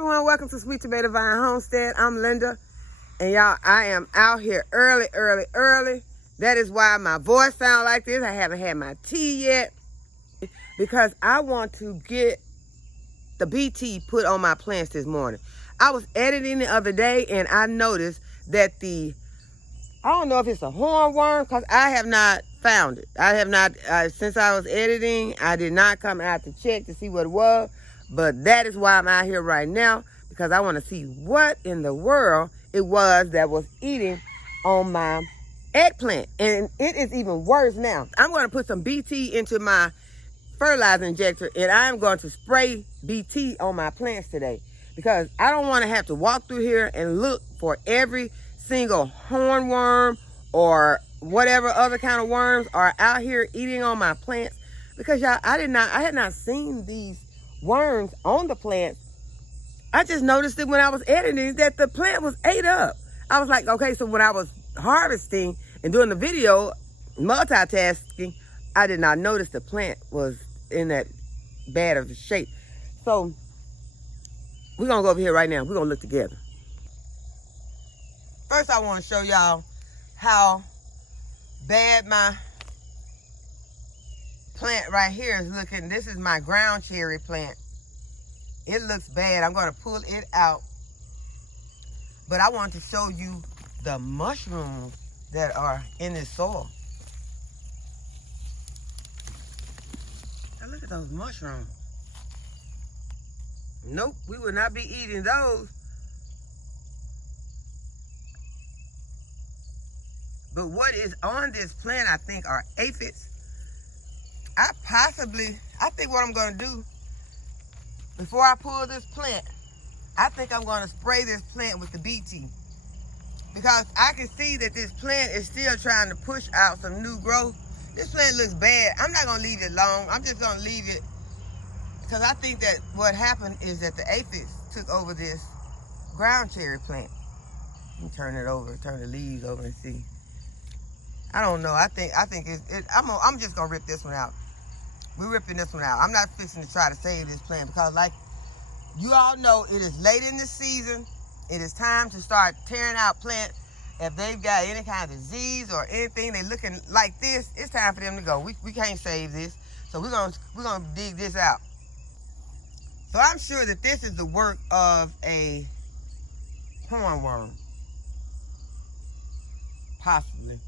everyone, welcome to Sweet Tomato Vine Homestead. I'm Linda, and y'all, I am out here early. That is why my voice sounds like this. I haven't had my tea yet because I want to get the BT put on my plants this morning. I was editing the other day and I noticed that I don't know if it's a hornworm because I have not found it. I have not, since I was editing, I did not come out to check to see what it was. But that is why I'm out here right now, because I want to see what in the world it was that was eating on my eggplant. And it is even worse now. I'm going to put some BT into my fertilizer injector, and I'm going to spray BT on my plants today, because I don't want to have to walk through here and look for every single hornworm or whatever other kind of worms are out here eating on my plants. Because y'all, I had not seen these worms on the plants. I just noticed it when I was editing that the plant was ate up. I was like, okay, so when I was harvesting and doing the video, multitasking, I did not notice the plant was in that bad of a shape. So we're gonna go over here right now. We're gonna look together. First, I want to show y'all how bad my plant right here is looking. This is my ground cherry plant. It looks bad. I'm going to pull it out. But I want to show you the mushrooms that are in this soil. Now look at those mushrooms. Nope, we would not be eating those. But what is on this plant, I think, are aphids. I think what I'm going to do, before I pull this plant, I think I'm going to spray this plant with the BT. Because I can see that this plant is still trying to push out some new growth. This plant looks bad. I'm not going to leave it long. I'm just going to leave it, because I think that what happened is that the aphids took over this ground cherry plant. Let me turn it over, turn the leaves over and see. I don't know. I think I'm just going to rip this one out. We're ripping this one out. I'm not fixing to try to save this plant, because like you all know, it is late in the season. It is time to start tearing out plants. If they've got any kind of disease or anything, they looking like this, it's time for them to go. We can't save this. So we're gonna dig this out. So I'm sure that this is the work of a hornworm. Possibly.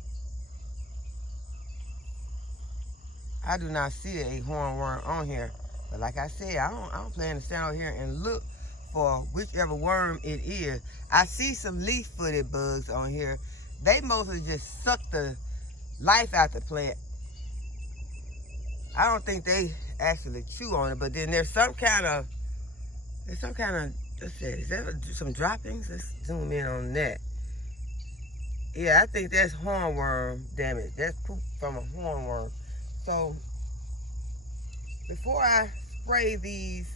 I do not see a hornworm on here, but like I said, I don't plan to stand out here and look for whichever worm it is. I see some leaf-footed bugs on here. They mostly just suck the life out the plant. I don't think they actually chew on it, but then there's some kind of, let's see, is that some droppings? Let's zoom in on that. Yeah, I think that's hornworm damage. That's poop from a hornworm. So, before I spray these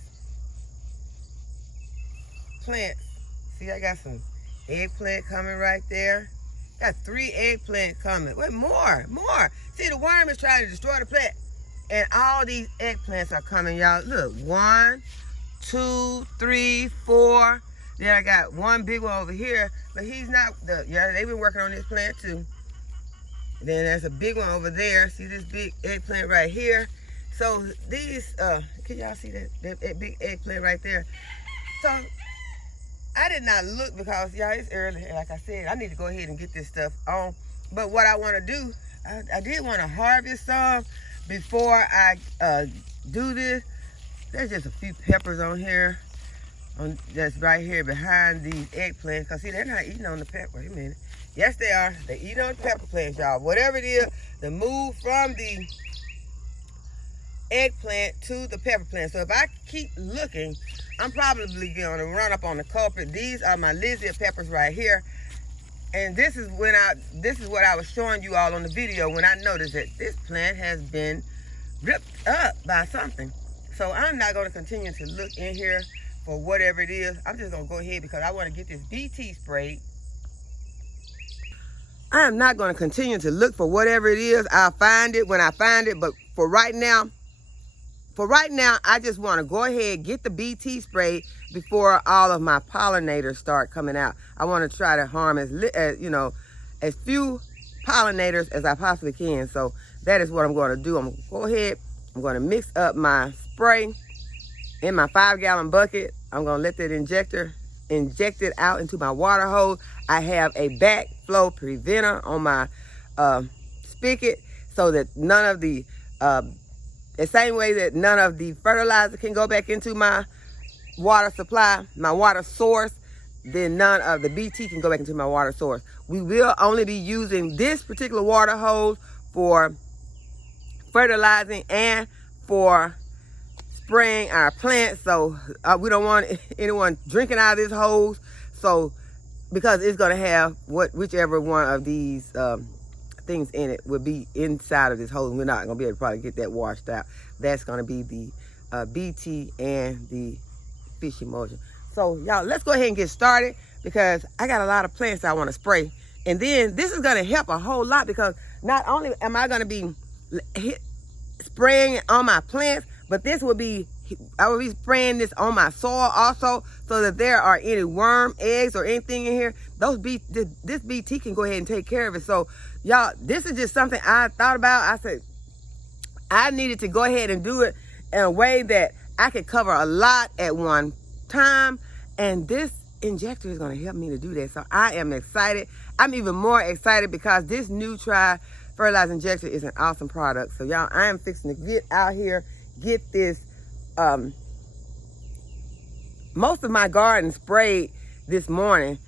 plants, see, I got some eggplant coming right there. Got 3 eggplant coming. Wait, more. See, the worm is trying to destroy the plant. And all these eggplants are coming, y'all. Look, 1, 2, 3, 4. Then I got one big one over here, but he's not, they've been working on this plant too. Then there's a big one over there. See this big eggplant right here? So these, can y'all see that big eggplant right there? So I did not look because, y'all, it's early. Like I said, I need to go ahead and get this stuff on. But what I want to do, I did want to harvest some before I do this. There's just a few peppers on here. That's right here behind these eggplants. Because, see, they're not eating on the pepper. Wait a minute. Yes, they are. They eat on the pepper plants, y'all. Whatever it is, the move from the eggplant to the pepper plant. So if I keep looking, I'm probably going to run up on the culprit. These are my lizard peppers right here. And this is what I was showing you all on the video when I noticed that this plant has been ripped up by something. So I'm not going to continue to look in here for whatever it is. I'm just going to go ahead because I want to get this BT sprayed. I am not going to continue to look for whatever it is. I'll find it when I find it. But for right now, for right now, I just want to go ahead, get the BT sprayed before all of my pollinators start coming out. I want to try to harm as few pollinators as I possibly can. So that is what I'm going to do. I'm going to go ahead. I'm going to mix up my spray in my 5-gallon bucket. I'm going to let that injector inject it out into my water hose. I have a backflow preventer on my spigot so that none of the same way that none of the fertilizer can go back into my water supply, my water source, then none of the BT can go back into my water source. We will only be using this particular water hose for fertilizing and for spraying our plants. So we don't want anyone drinking out of this hose. So because it's going to have whichever one of these things in it will be inside of this hose. We're not going to be able to probably get that washed out. That's going to be the BT and the fish emulsion. So y'all, let's go ahead and get started because I got a lot of plants I want to spray. And then this is going to help a whole lot because not only am I going to be spraying on my plants, but I will be spraying this on my soil also, so that there are any worm eggs or anything in here, this BT can go ahead and take care of it. So y'all, this is just something I thought about. I said I needed to go ahead and do it in a way that I could cover a lot at one time, and this injector is going to help me to do that. So I am excited. I'm even more excited because this NEWTRY fertilizer injector is an awesome product. So y'all, I am fixing to get out here, get this most of my garden sprayed this morning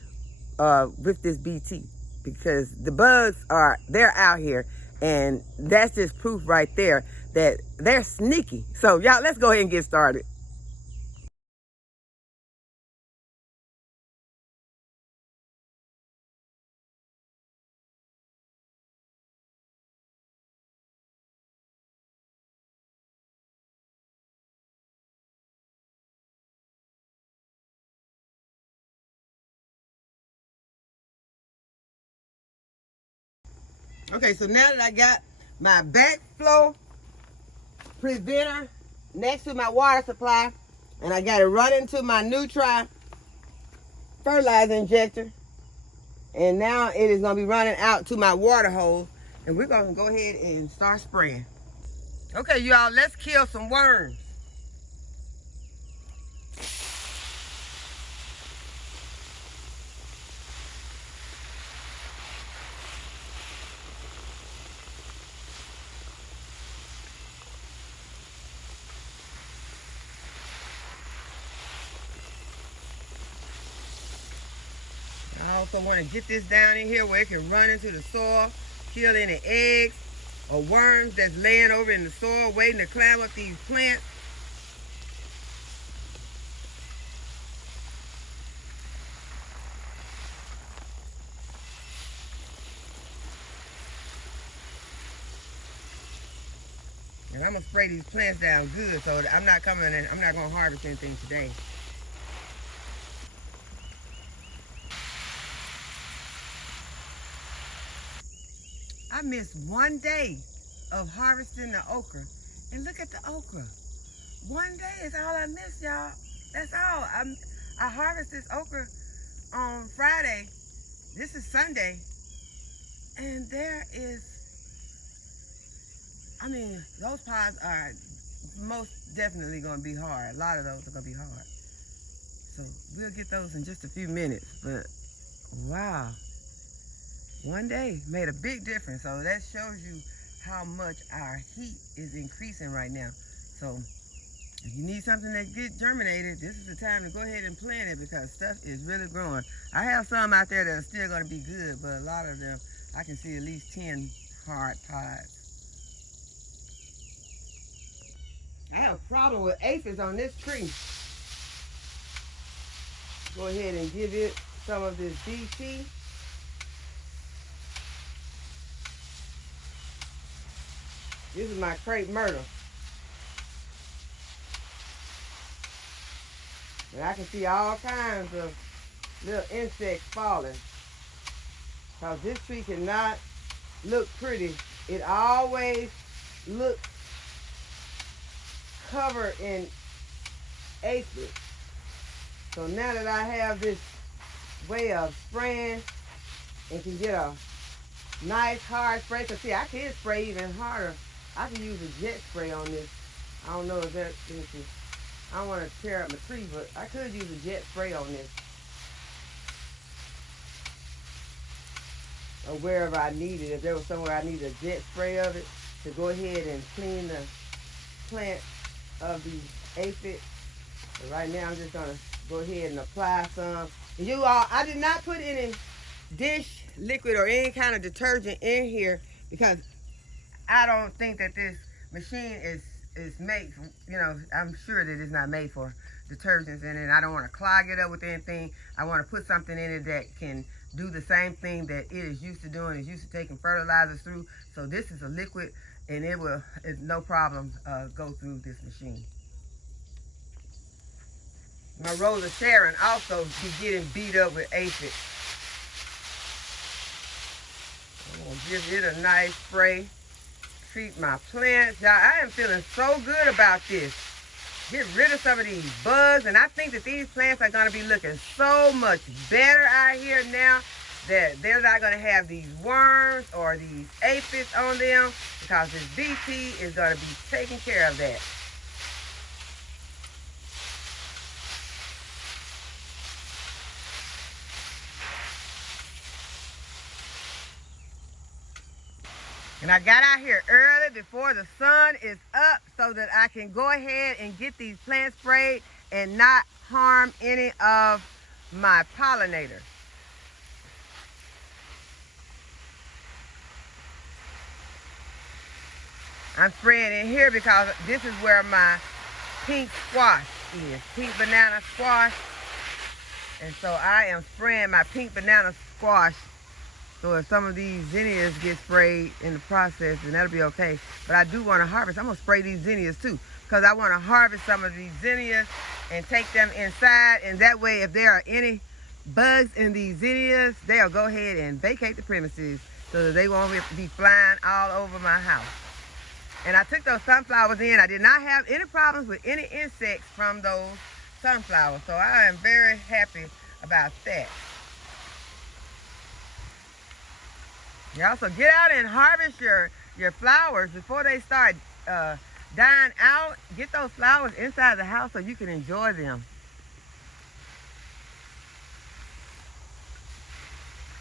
with this BT because the bugs they're out here, and that's just proof right there that they're sneaky. So y'all, let's go ahead and get started. Okay, so now that I got my backflow preventer next to my water supply, and I got it running to my NEWTRY fertilizer injector, and now it is going to be running out to my water hose, and we're going to go ahead and start spraying. Okay, y'all, let's kill some worms. I also want to get this down in here where it can run into the soil, kill any eggs or worms that's laying over in the soil waiting to climb up these plants. And I'm going to spray these plants down good, so I'm not going to harvest anything today. I missed one day of harvesting the okra. And look at the okra. One day is all I missed, y'all. That's all. I harvested this okra on Friday. This is Sunday. And there is, those pods are most definitely going to be hard. A lot of those are going to be hard. So we'll get those in just a few minutes. But wow. One day made a big difference. So that shows you how much our heat is increasing right now. So if you need something that get germinated, this is the time to go ahead and plant it because stuff is really growing. I have some out there that are still going to be good, but a lot of them, I can see at least 10 hard pods. I have a problem with aphids on this tree. Go ahead and give it some of this BT. This is my crepe myrtle. And I can see all kinds of little insects falling. Because this tree cannot look pretty. It always looks covered in aphids. So now that I have this way of spraying and can get a nice hard spray, because see, I can spray even harder. I can use a jet spray on this. I don't know if that is, I don't want to tear up my tree, but I could use a jet spray on this. Or wherever I need it. If there was somewhere I needed a jet spray of it to go ahead and clean the plant of the aphid. But right now I'm just going to go ahead and apply some. You all, I did not put any dish liquid or any kind of detergent in here because I don't think that this machine is made for, you know, I'm sure that it's not made for detergents in it. I don't want to clog it up with anything. I want to put something in it that can do the same thing that it is used to doing. It's used to taking fertilizers through. So this is a liquid and it will, it's no problem, go through this machine. My Rosa Sharon also be getting beat up with aphids. I'm gonna give it a nice spray. Treat my plants. Y'all, I am feeling so good about this. Get rid of some of these bugs, and I think that these plants are gonna be looking so much better out here now that they're not gonna have these worms or these aphids on them because this BT is gonna be taking care of that. And I got out here early before the sun is up so that I can go ahead and get these plants sprayed and not harm any of my pollinators. I'm spraying in here because this is where my pink squash is, pink banana squash. And so I am spraying my pink banana squash. So if some of these zinnias get sprayed in the process, then that'll be okay. But I do want to harvest. I'm going to spray these zinnias too because I want to harvest some of these zinnias and take them inside. And that way, if there are any bugs in these zinnias, they'll go ahead and vacate the premises so that they won't be flying all over my house. And I took those sunflowers in. I did not have any problems with any insects from those sunflowers. So I am very happy about that. You also get out and harvest your flowers before they start dying out. Get those flowers inside the house so you can enjoy them.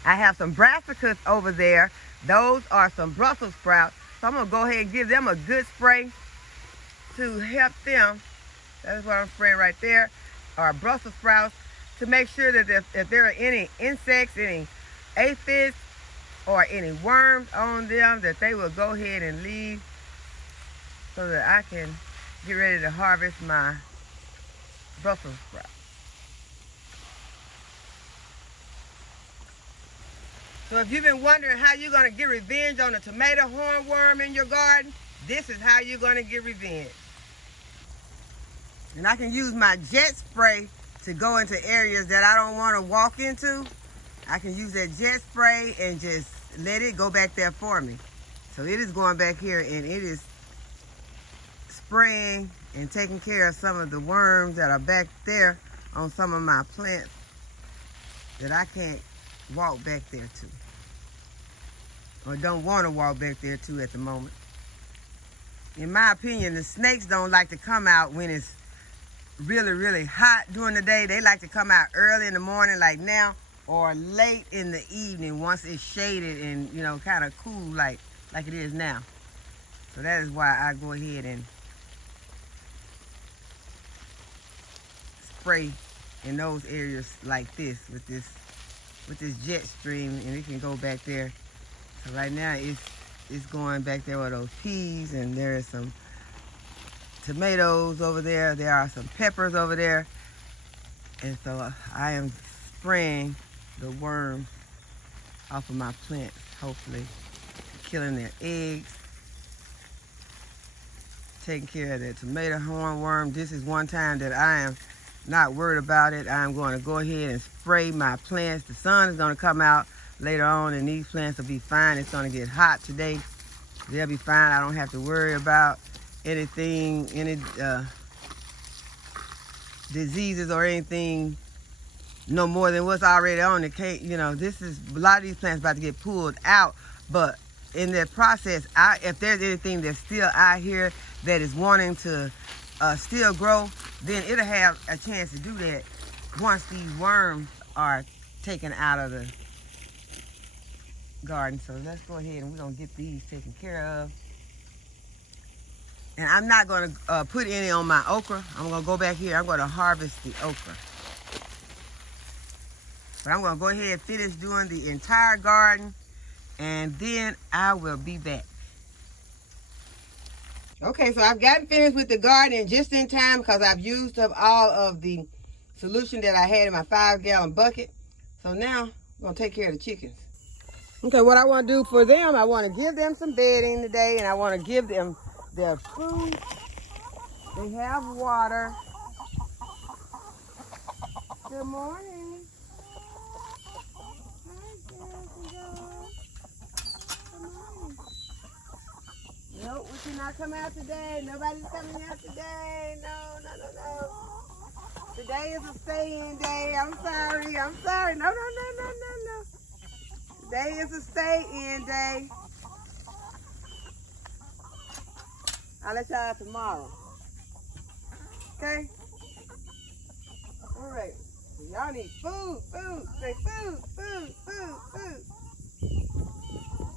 I have some brassicas over there. Those are some Brussels sprouts. So I'm going to go ahead and give them a good spray to help them. That's what I'm spraying right there, are Brussels sprouts, to make sure that if there are any insects, any aphids, or any worms on them, that they will go ahead and leave so that I can get ready to harvest my Brussels sprouts. So if you've been wondering how you're going to get revenge on the tomato hornworm in your garden, this is how you're going to get revenge. And I can use my jet spray to go into areas that I don't want to walk into. I can use that jet spray and just let it go back there for me. So it is going back here and it is spraying and taking care of some of the worms that are back there on some of my plants that I can't walk back there to, or don't want to walk back there to at the moment. In my opinion, the snakes don't like to come out when it's really, really hot during the day. They like to come out early in the morning like now, or late in the evening once it's shaded and, you know, kind of cool like it is now. So that is why I go ahead and spray in those areas like this with this jet stream, and it can go back there. So right now it's going back there with those peas, and there is some tomatoes over there. There are some peppers over there. And so I am spraying the worms off of my plants, hopefully killing their eggs, taking care of that tomato hornworm. This is one time that I am not worried about it. I'm going to go ahead and spray my plants. The sun is going to come out later on and these plants will be fine. It's going to get hot today. They'll be fine. I don't have to worry about anything, any diseases or anything no more than what's already on it. Can't, you know, this is, a lot of these plants about to get pulled out, but in that process, if there's anything that's still out here that is wanting to still grow, then it'll have a chance to do that once these worms are taken out of the garden. So let's go ahead and we're gonna get these taken care of. And I'm not gonna put any on my okra. I'm gonna go back here, I'm gonna harvest the okra. But I'm gonna go ahead and finish doing the entire garden, and then I will be back. Okay, so I've gotten finished with the garden just in time because I've used up all of the solution that I had in my 5-gallon bucket. So now I'm gonna take care of the chickens. Okay, what I want to do for them, I want to give them some bedding today, and I want to give them their food. They have water. Good morning. Nope, we cannot come out today. Nobody's coming out today. No. Today is a stay-in day. I'm sorry. No. Today is a stay-in day. I'll let y'all out tomorrow. Okay? All right. So y'all need food. Say food.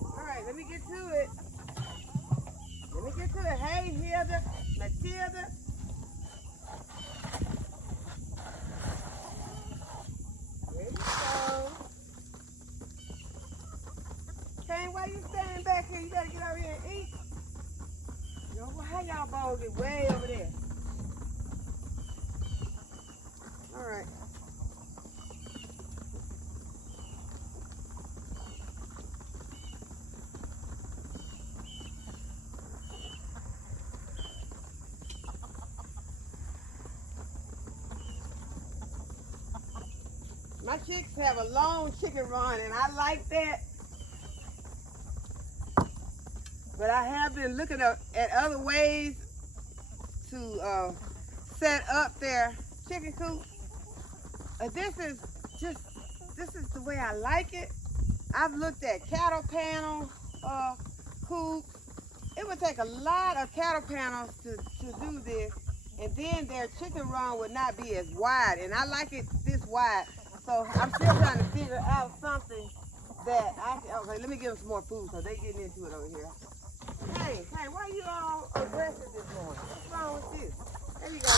All right, let me get to it. Hey, Hilda, Matilda. There you go. Kane, why you standing back here? You gotta get over here and eat. You know, how y'all balls get way over there? All right. My chicks have a long chicken run, and I like that. But I have been looking at other ways to set up their chicken coop. This is the way I like it. I've looked at cattle panel coops. It would take a lot of cattle panels to do this, and then their chicken run would not be as wide. And I like it this wide. So I'm still trying to figure out something that I can. Okay, let me give them some more food because they're getting into it over here. Hey, why are you all aggressive this morning? What's wrong with you? There you go.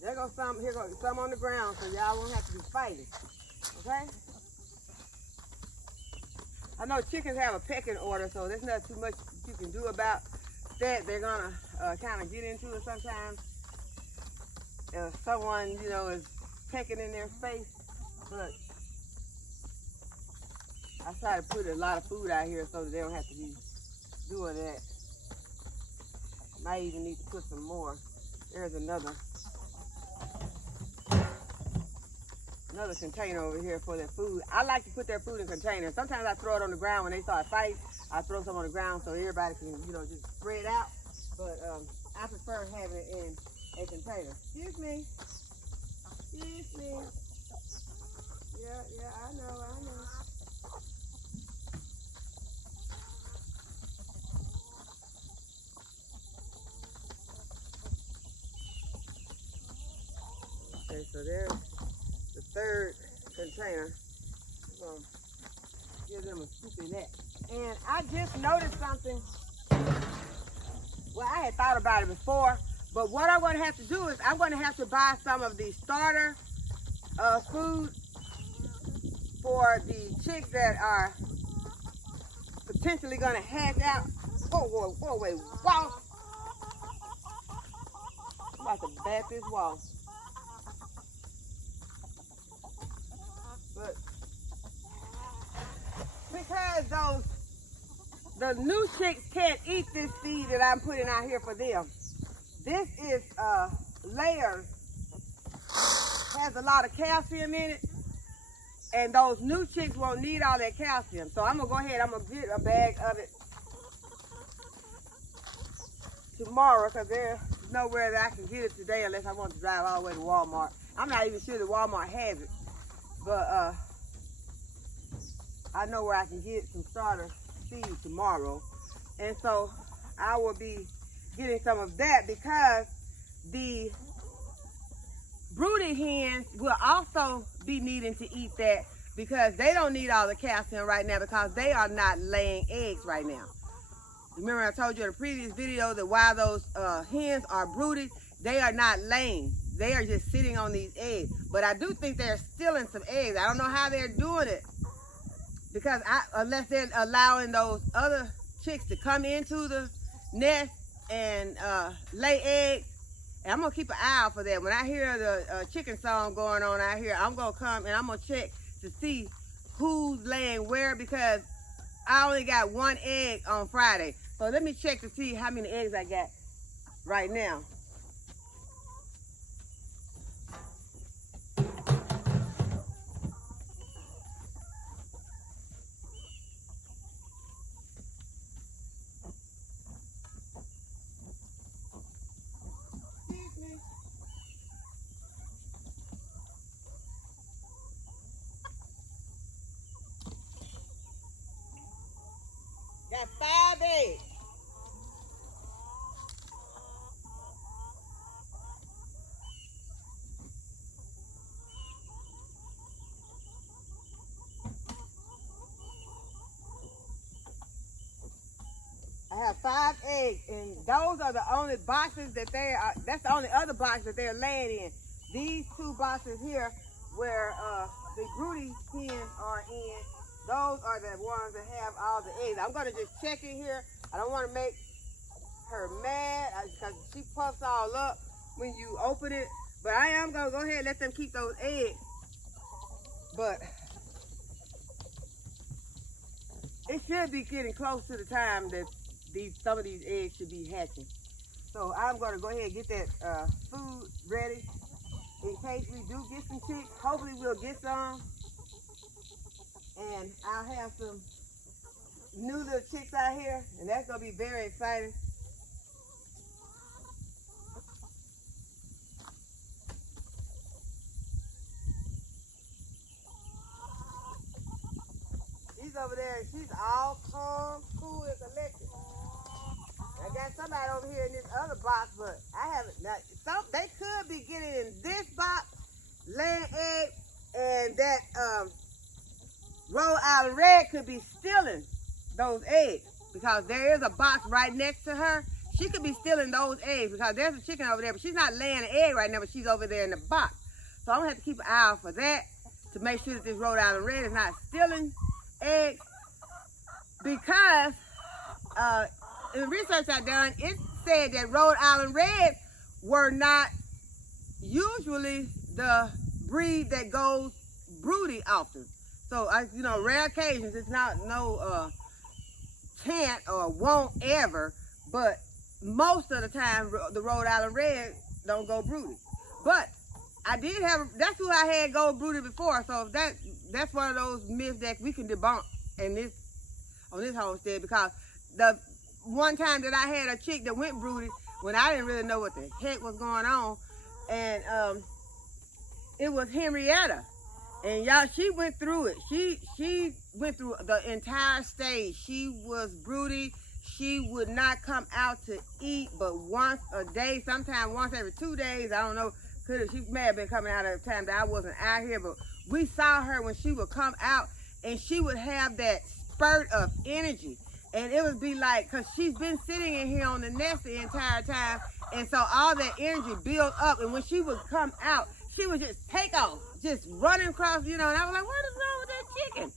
There goes some. Here goes some on the ground, so y'all won't have to be fighting. Okay? I know chickens have a pecking order, so there's not too much you can do about that. They're gonna kind of get into it sometimes. Someone, you know, is pecking in their face, but I try to put a lot of food out here so that they don't have to be doing that. Might even need to put some more. There's another container over here for their food. I like to put their food in containers. Sometimes I throw it on the ground when they start fighting. I throw some on the ground so everybody can, you know, just spread out. But I prefer having it in a container. Excuse me. Yeah, I know. Okay, so there's the third container. I'm gonna give them a scoop of that. And I just noticed something. Well, I had thought about it before. But what I'm going to have to do is I'm going to have to buy some of the starter food for the chicks that are potentially going to hatch out. Whoa, wait, wall. I'm about to bat this wall. But because the new chicks can't eat this feed that I'm putting out here for them. This is layers, has a lot of calcium in it, And those new chicks won't need all that calcium. So I'm gonna go ahead, I'm gonna get a bag of it tomorrow, because there's nowhere that I can get it today unless I want to drive all the way to Walmart. I'm not even sure that Walmart has it, but I know where I can get some starter seed tomorrow. And so I will be getting some of that, because the brooded hens will also be needing to eat that, because they don't need all the calcium right now, because they are not laying eggs right now. Remember I told you in a previous video that while those hens are brooded, they are not laying. They are just sitting on these eggs. But I do think they're stealing some eggs. I don't know how they're doing it, because unless they're allowing those other chicks to come into the nest and lay eggs. And I'm gonna keep an eye out for that. When I hear the chicken song going on out here, I'm gonna come and I'm gonna check to see who's laying where, because I only got one egg on Friday. So let me check to see how many eggs I got right now. Got 5 eggs. I have 5 eggs, and those are the only boxes that they are. That's the only other box that they're laying in. These 2 boxes here, where the broody hens are in, those are the ones that have all the eggs. I'm gonna just check in here. I don't want to make her mad, because she puffs all up when you open it. But I am gonna go ahead and let them keep those eggs. But it should be getting close to the time that some of these eggs should be hatching. So I'm gonna go ahead and get that food ready in case we do get some chicks. Hopefully we'll get some. And I'll have some new little chicks out here, and that's gonna be very exciting. She's over there, and she's all calm, cool, and collected. I got somebody over here in this other box, but I haven't. They could be getting in this box, laying eggs, and that Rhode Island Red could be stealing those eggs, because there is a box right next to her. She could be stealing those eggs, because there's a chicken over there, but she's not laying an egg right now, but she's over there in the box. So I'm gonna have to keep an eye out for that to make sure that this Rhode Island Red is not stealing eggs, because in the research I done, it said that Rhode Island Reds were not usually the breed that goes broody often. So, rare occasions, it's not no can't or won't ever, but most of the time, the Rhode Island Red don't go broody. But I did have, that's who I had go broody before, so that's one of those myths that we can debunk on this homestead, because the one time that I had a chick that went broody when I didn't really know what the heck was going on, and it was Henrietta. And y'all, she went through it. She went through the entire stage. She was broody. She would not come out to eat but once a day, sometimes once every 2 days. I don't know. She may have been coming out at a time that I wasn't out here, but we saw her when she would come out, and she would have that spurt of energy. And it would be like, because she's been sitting in here on the nest the entire time, and so all that energy built up, and when she would come out, she would just take off, just running across, and I was like, what is wrong with that chicken?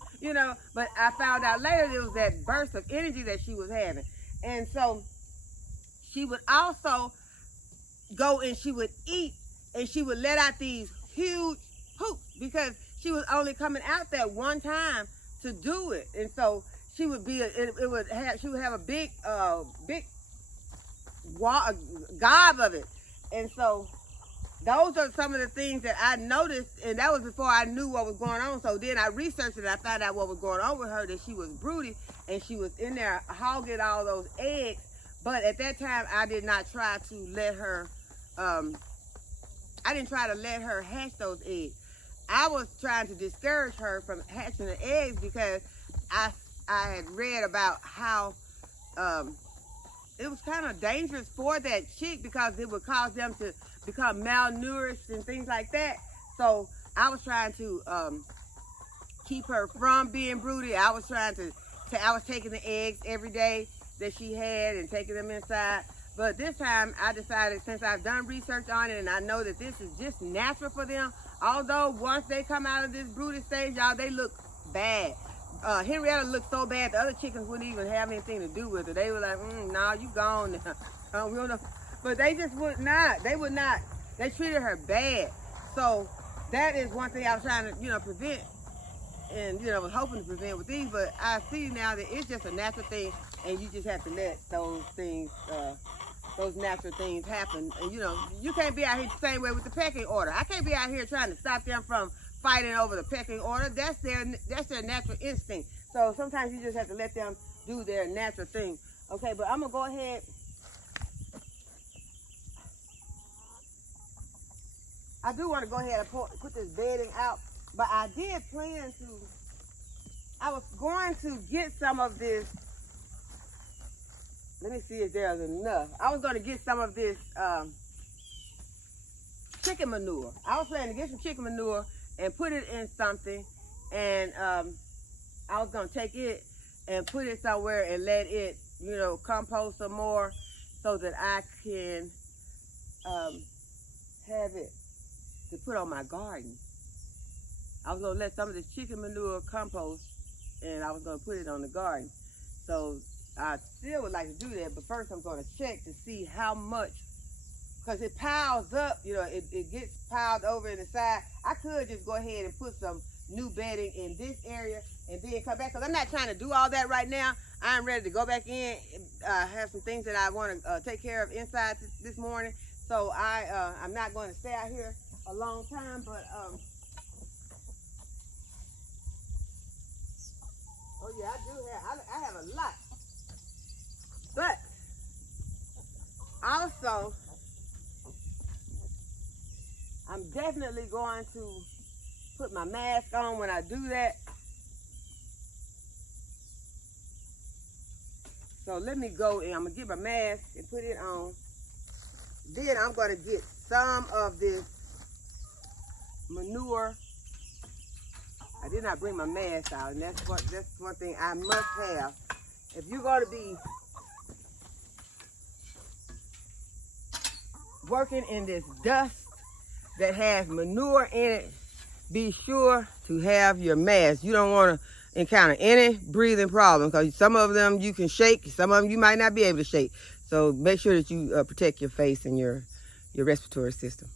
But I found out later it was that burst of energy that she was having. And so she would also go and she would eat, and she would let out these huge poops, because she was only coming out that one time to do it. And so she would be, she would have a big gob of it. And so those are some of the things that I noticed, and that was before I knew what was going on. So then I researched it, and I found out what was going on with her, that she was broody, and she was in there hogging all those eggs. But at that time, I did not try to let her, I didn't try to let her hatch those eggs. I was trying to discourage her from hatching the eggs because I had read about how it was kind of dangerous for that chick because it would cause them to become malnourished and things like that. So I was trying to keep her from being broody. I was trying to, I was taking the eggs every day that she had and taking them inside. But this time I decided, since I've done research on it and I know that this is just natural for them, although once they come out of this broody stage, y'all, they look bad. Henrietta looked so bad, the other chickens wouldn't even have anything to do with her. They were like, nah, you gone now. We don't know. But they just would not. They would not. They treated her bad. So that is one thing I was trying to, prevent, and, was hoping to prevent with these. But I see now that it's just a natural thing, and you just have to let those things, those natural things happen. And, you can't be out here the same way with the pecking order. I can't be out here trying to stop them from fighting over the pecking order. That's their natural instinct. So sometimes you just have to let them do their natural thing. Okay, but I'm gonna go ahead. I do want to go ahead and put this bedding out, but I did plan to. I was going to get some of this. Let me see if there's enough. I was going to get some of this chicken manure. I was planning to get some chicken manure and put it in something, and I was going to take it and put it somewhere and let it, compost some more so that I can have it to put on my garden. I was going to let some of this chicken manure compost, and I was going to put it on the garden. So I still would like to do that, but first I'm going to check to see how much, because it piles up, it gets piled over in the side. I could just go ahead and put some new bedding in this area and then come back, because I'm not trying to do all that right now. I'm ready to go back in, have some things that I want to take care of inside this morning. So I'm not going to stay out here a long time, but oh yeah, I have a lot. But also, I'm definitely going to put my mask on when I do that. So let me go, and I'm gonna get my mask and put it on. Then I'm gonna get some of this manure. I did not bring my mask out, and that's one thing I must have. If you're gonna be working in this dust that has manure in it, be sure to have your mask. You don't want to encounter any breathing problem, because some of them you can shake, some of them you might not be able to shake. So make sure that you protect your face and your respiratory system.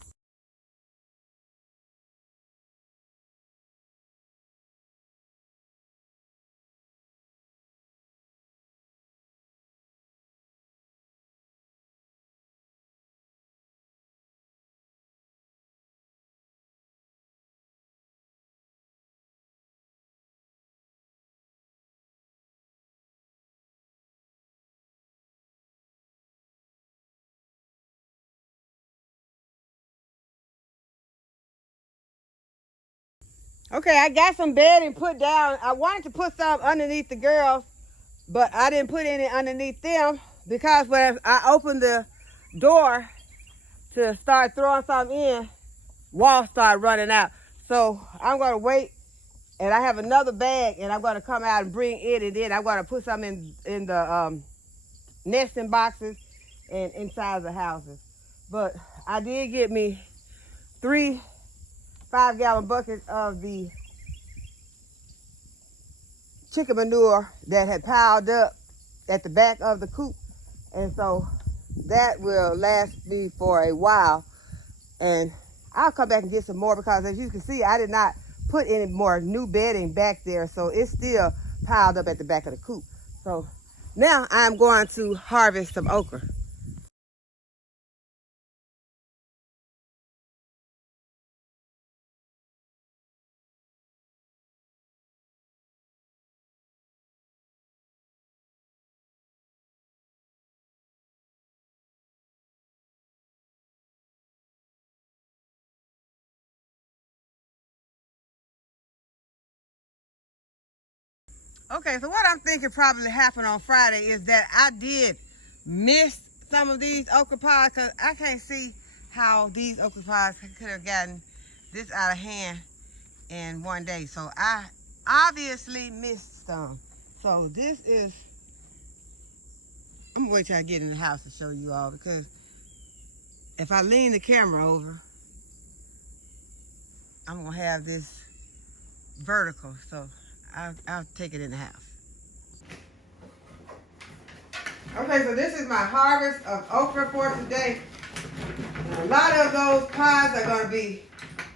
Okay, I got some bedding put down. I wanted to put some underneath the girls, but I didn't put any underneath them, because when I opened the door to start throwing something in, walls started running out. So I'm going to wait, and I have another bag, and I'm going to come out and bring it, and then I'm going to put some in the nesting boxes and inside the houses. But I did get me 3 5-gallon buckets of the chicken manure that had piled up at the back of the coop, and so that will last me for a while. And I'll come back and get some more, because as you can see, I did not put any more new bedding back there, so it's still piled up at the back of the coop. So now I'm going to harvest some okra. Okay, so what I'm thinking probably happened on Friday is that I did miss some of these okra pods because I can't see how these okra pods could have gotten this out of hand in one day. So I obviously missed some. So this is, I'm gonna wait till I get in the house to show you all, because if I lean the camera over, I'm gonna have this vertical. So I'll take it in the house. Okay, so this is my harvest of okra for today. And a lot of those pods are gonna be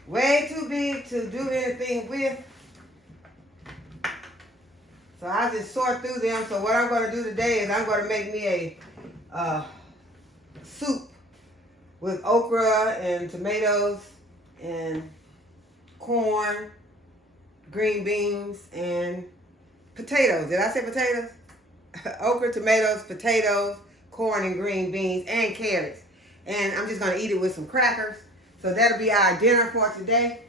way too big to do anything with. So I just sort through them. So what I'm gonna do today is I'm gonna make me a soup with okra and tomatoes and corn, green beans, and potatoes. Did I say potatoes? Okra, tomatoes, potatoes, corn, and green beans, and carrots. And I'm just going to eat it with some crackers. So that'll be our dinner for today.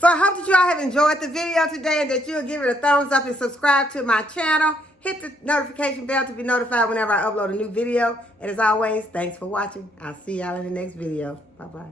So I hope that you all have enjoyed the video today and that you'll give it a thumbs up and subscribe to my channel. Hit the notification bell to be notified whenever I upload a new video. And as always, thanks for watching. I'll see y'all in the next video. Bye-bye.